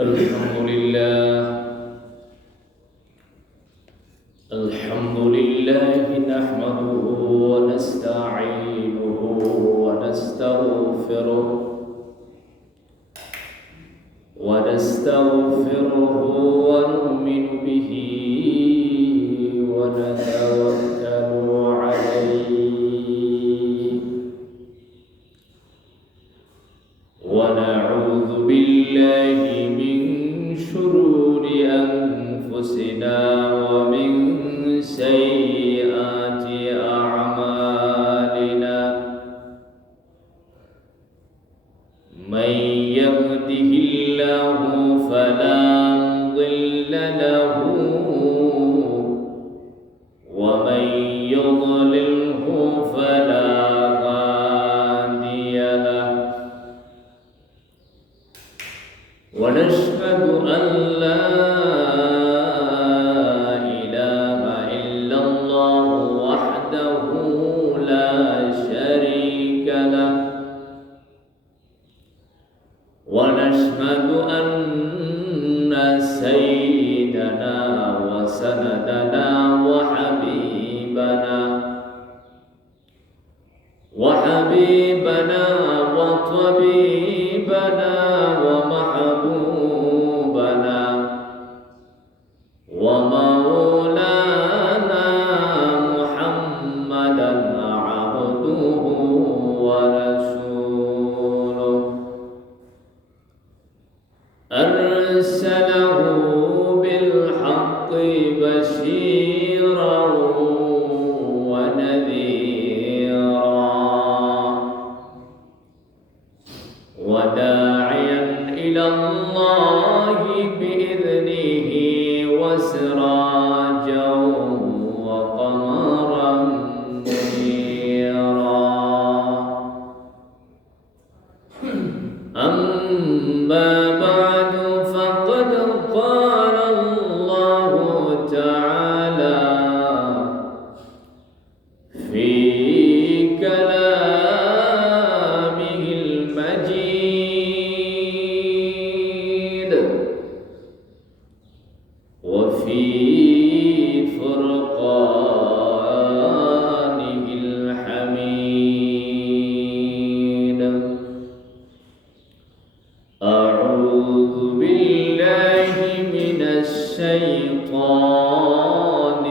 الحمد لله. الحمد لله نحمده ونستعينه ونستغفره ونستغفره ونؤمن به فلا ضل له. ومن يضلله فلا هادي له. ونشهد أن لا لا شريك له. إلى الله سلطان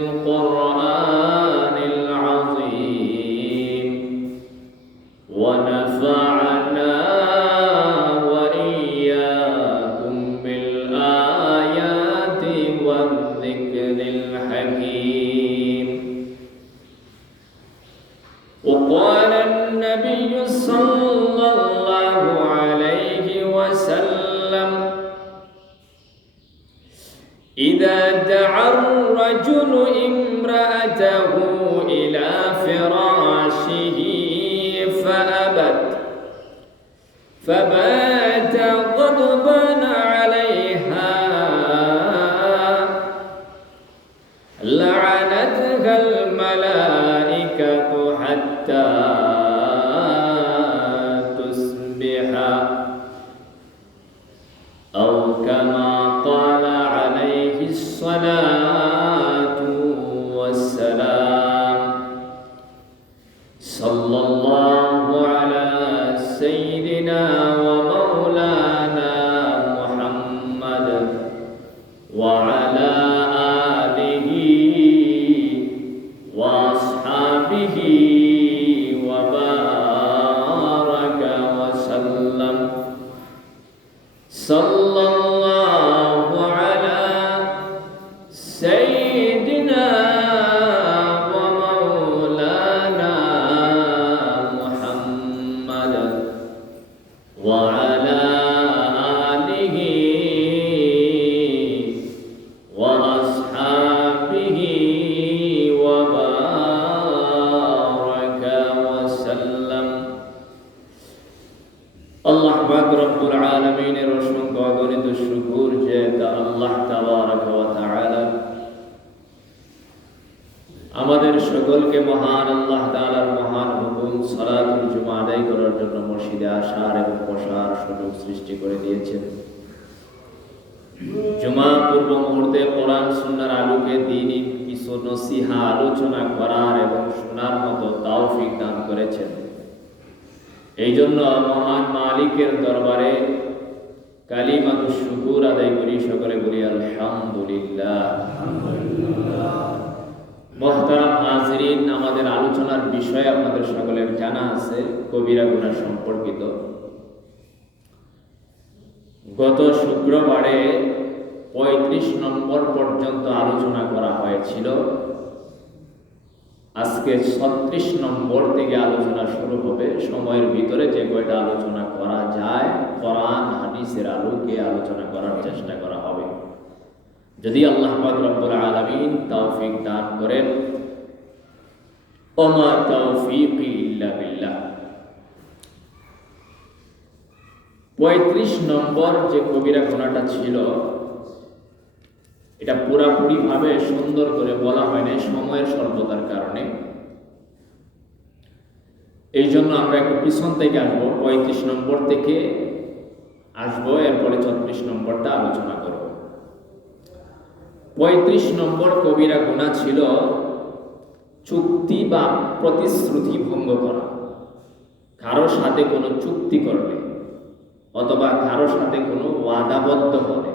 القرآن إذا دعا الرجل امرأته إلى فراشه فأبت فبات আসার এবং বসার সুযোগ সৃষ্টি করে দিয়েছেন। জুমা পূর্ব মুহূর্তে কোরআন সুন্নাহর আলোকে দিনই কিছু নসিহা আলোচনা করার এবং শোনার মতো তৌফিক দান করেছেন। এই জন্য মহান মালিকের দরবারে কালী কালিমাতু শুকুর আদায় করি। সকলে বলি আলহামদুলিল্লাহ। মহতারাম হাজরিন, আমাদের আলোচনার বিষয় আপনাদের সকলের জানা আছে, কবিরা গুণা সম্পর্কিত। গত শুক্রবারে পঁয়ত্রিশ নম্বর পর্যন্ত আলোচনা করা হয়েছিল। আজকে ছত্রিশ নম্বর থেকে আলোচনা শুরু হবে। সময়ের ভিতরে যে কয়টা আলোচনা করা যায়, কোরআন, হাদিসের আলোকে আলোচনা করার চেষ্টা করা হবে। যদি আল্লাহ পাক রব্বুল আলামিন তৌফিক দান করেন, ওমা তৌফিক ইল্লা বিল্লাহ। পঁয়ত্রিশ নম্বর যে কবিরা গুণাটা ছিল, এটা পুরাপুরি ভাবে সুন্দর করে বলা হয় না সময়ের স্বল্পতার কারণে। এই জন্য আমরা একটু পিছন থেকে আসব, পঁয়ত্রিশ নম্বর থেকে আসব, এরপরে ছত্রিশ নম্বরটা আলোচনা করব। পঁয়ত্রিশ নম্বর কবিরা গুণা ছিল চুক্তি বা প্রতিশ্রুতি ভঙ্গ করা। কারোর সাথে কোনো চুক্তি করলে অথবা কারোর সাথে কোনো ওয়াদাবদ্ধ হলে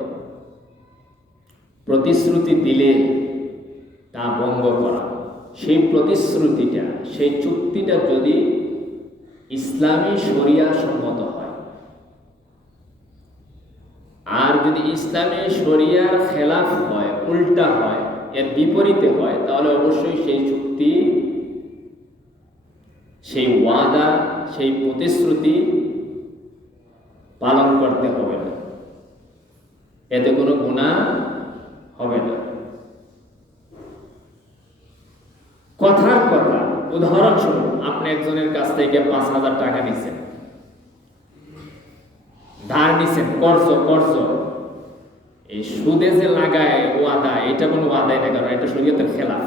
প্রতিশ্রুতি দিলে তা ভঙ্গ করা। সেই প্রতিশ্রুতিটা, সেই চুক্তিটা যদি ইসলামী শরিয়া সম্মত হয় আর যদি ইসলামী শরিয়ার খেলাফ হয়, উল্টা হয়, এর বিপরীতে হয়, তাহলে অবশ্যই সেই চুক্তি, সেই ওয়াদা, সেই প্রতিশ্রুতি পালন করতে হবে না। এতে কোনো গুণা হবে না। কথার কথা, উদাহরণস্বরূপ, আপনি একজনের কাছ থেকে পাঁচ হাজার টাকা নিছেন। ধার নিছেন করছ কর্জ। এই সুদে যে লাগায় ওয়াদা, এটা কোনো ওয়াদাই না কারণ এটা শরীয়তের খেলাফ।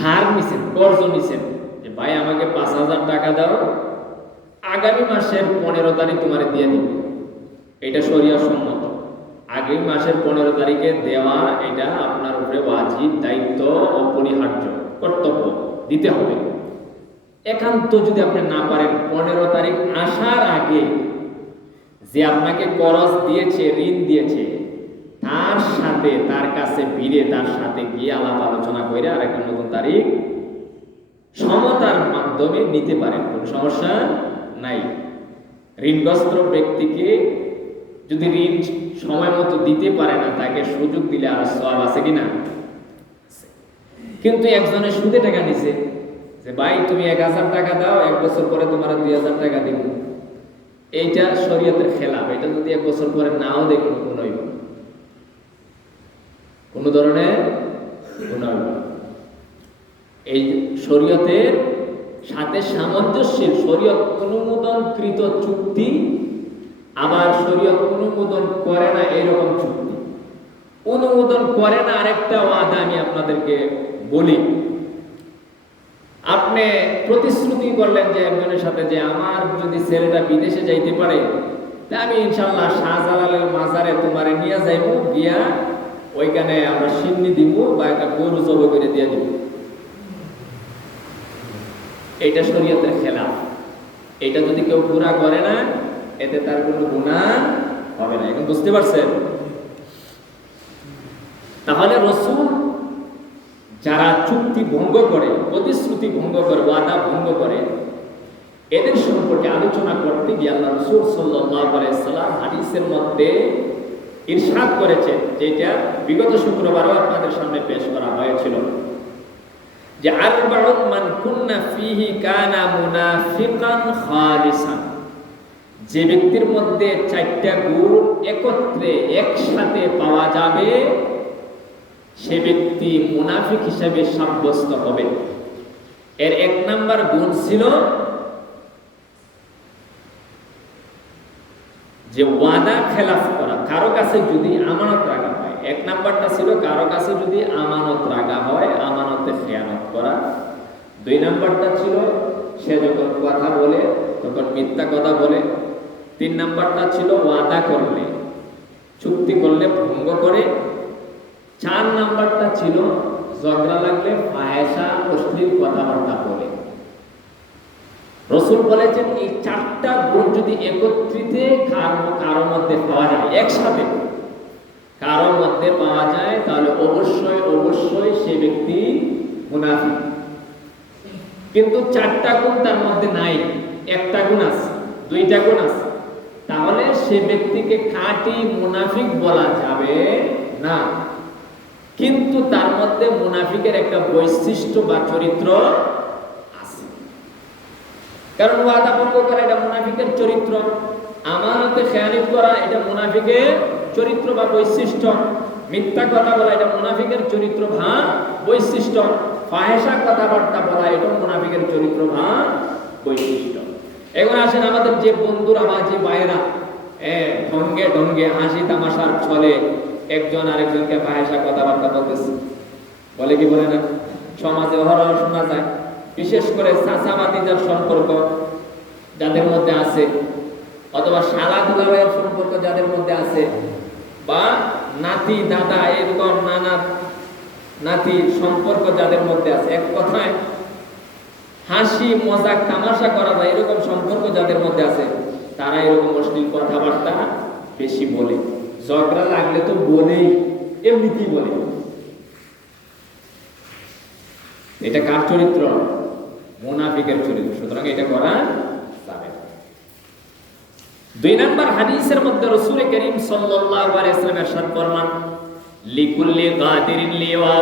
ধার নিছেন, কর্জ নিছেন, যে ভাই আমাকে পাঁচ হাজার টাকা দাও, আগামী মাসের পনেরো তারিখ তোমারে দিয়ে দিব। এটা শরিয়া সম্মত। আগামী মাসের পনেরো তারিখে দেওয়া এটা আপনার উপরে ওয়াজিব, দায়িত্ব, অপরিহার্য, কর্তব্য, দিতে হবে। একান্ত যদি আপনি না পারেন, পনেরো তারিখ আসার আগে যে আপনাকে করজ দিয়েছে, ঋণ দিয়েছে, তার সাথে, তার কাছে ভিড়ে তার সাথে গিয়ে আলাপ আলোচনা করে আর একটা নতুন তারিখ সমতার মাধ্যমে নিতে পারেন। কোনো সমস্যা নাই। ঋণগ্রস্ত ব্যক্তিকে যদি ঋণ সময় মতো দিতে পারে না, তাকে সুযোগ দিলে আর সব আছে কিনা? কিন্তু একজনের সুদে টাকা নিছে, যে, ভাই, তুমি এক হাজার টাকা দাও, এক বছর পরে তোমার দুই হাজার টাকা দিব। এইটা শরীয়তের খেলাফ, এটা যদি এক বছর পরে নাও দেখুন কোনো কোন ধরনের এই শরীয়তের সাথে সামঞ্জস্যের, শরীয়ত অনুমোদনকৃত চুক্তি, আবার শরীয়ত অনুমোদন করে না এরকম চুক্তি। অনুমোদন করে না আরেকটা ওয়াদা আমি আপনাদেরকে বলি। আপনি প্রতিশ্রুতি করলেন যে একজনের সাথে যে আমার যদি ছেলেটা বিদেশে যাইতে পারে আমি ইনশাল্লাহ শাহজালালের মাজারে তোমারে নিয়ে যাইব, গিয়া ওইখানে আমরা সিন্নি দিব বা একটা গরু জব করে দিয়ে দিব এইটা শরীয়তের খেলা এটা যদি কেউ পুরা করে না, এতে তার কোনো গুণা হবে না। এখন বুঝতে পারছেন? তাহলে রসুল যারা চুক্তি ভঙ্গ করে, প্রতিশ্রুতি ভঙ্গ করে, ওয়াদা ভঙ্গ করে, এদের সম্পর্কে আলোচনা করতে গিয়ে আল্লাহ রসুল সাল্লাম হাদিসের মধ্যে ইরশাদ করেছে যেটা বিগত শুক্রবারও আপনাদের সামনে পেশ করা হয়েছিল। যে আরবাউন মান কুন্না ফিহি কানা মুনাফিকান খালিসান। যে ব্যক্তির মধ্যে চারটা গুণ একত্রে একসাথে পাওয়া যাবে সে ব্যক্তি মুনাফিক হিসেবে সাব্যস্ত হবে। এর এক নাম্বার গুণ ছিল যে ওয়াদা খেলাফ করা। কারও কাছে যদি আমানত রাখা হয়, এক নাম্বারটা ছিল কারও কাছে যদি আমানত রাখা হয়, আমানতে খেয়ানত করা। দুই নাম্বারটা ছিল সে যখন কথা বলে, তখন মিথ্যা কথা বলে। তিন নাম্বারটা ছিল ওয়াদা করলে, চুক্তি করলে, ভঙ্গ করে। চার নাম্বারটা ছিল ঝগড়া লাগলে ফায়সা অশ্লীল কথাবার্তা বলে। রসুল বলেছেন, এই চারটা গুণ যদি একত্রিত কারও মধ্যে পাওয়া যায়, একসাথে কারও মধ্যে পাওয়া যায়, তাহলে অবশ্যই অবশ্যই সে ব্যক্তি মুনাফিক। কিন্তু চারটা গুণ তার মধ্যে নাই, একটা গুণ আছে, দুইটা গুণ আছে। তাহলে সে ব্যক্তিকে খাঁটি মুনাফিক বলা যাবে না। কিন্তু তার মধ্যে মুনাফিকের একটা বৈশিষ্ট্য বা চরিত্র আছে। কারণ ওয়াদা ভঙ্গ করা এটা মুনাফিকের চরিত্র, আমানতে খেয়ানিত করা এটা মুনাফিকের চরিত্র বা বৈশিষ্ট্য, মিথ্যা কথা বলা এটা মুনাফিকের চরিত্র ভা বৈশিষ্ট্য ফাহেসা কথাবার্তা বলা এটা মুনাফিকের চরিত্র ভা বৈশিষ্ট্য। এখন আসেন আমাদের যে বন্ধুরা বা যে ভাইয়েরা এ ঢঙ্গে হাসি তামাশার ছলে একজন আরেকজনকে ফাহেসা কথাবার্তা বলতেছে। বলে কি বলে না? সমাজে শোনা যায়। বিশেষ করে সম্পর্ক যাদের মধ্যে আছে, অথবা শালা দুলাভাইয়ের সম্পর্ক যাদের মধ্যে আছে, বা নাতি, দাদা, এরকম নানা নাতি সম্পর্ক যাদের মধ্যে আছে। এক কথায়, হাসি, মজাক, তামাশা করা যায় এরকম সম্পর্ক যাদের মধ্যে আছে, তারা এরকম বেশি বলে। ঝগড়া লাগলে তো বলেই, এমনিতেই বলে। এটা কার চরিত্র? মোনাফিকের চরিত্র। সুতরাং এটা করা যাবে দুই নাম্বার হাদিসের মধ্যে রসুল করিম সাল্লাল্লাহু আলাইহি ওয়াসাল্লাম ফরমান, লিকুল্লি গাদিরিন লিওয়া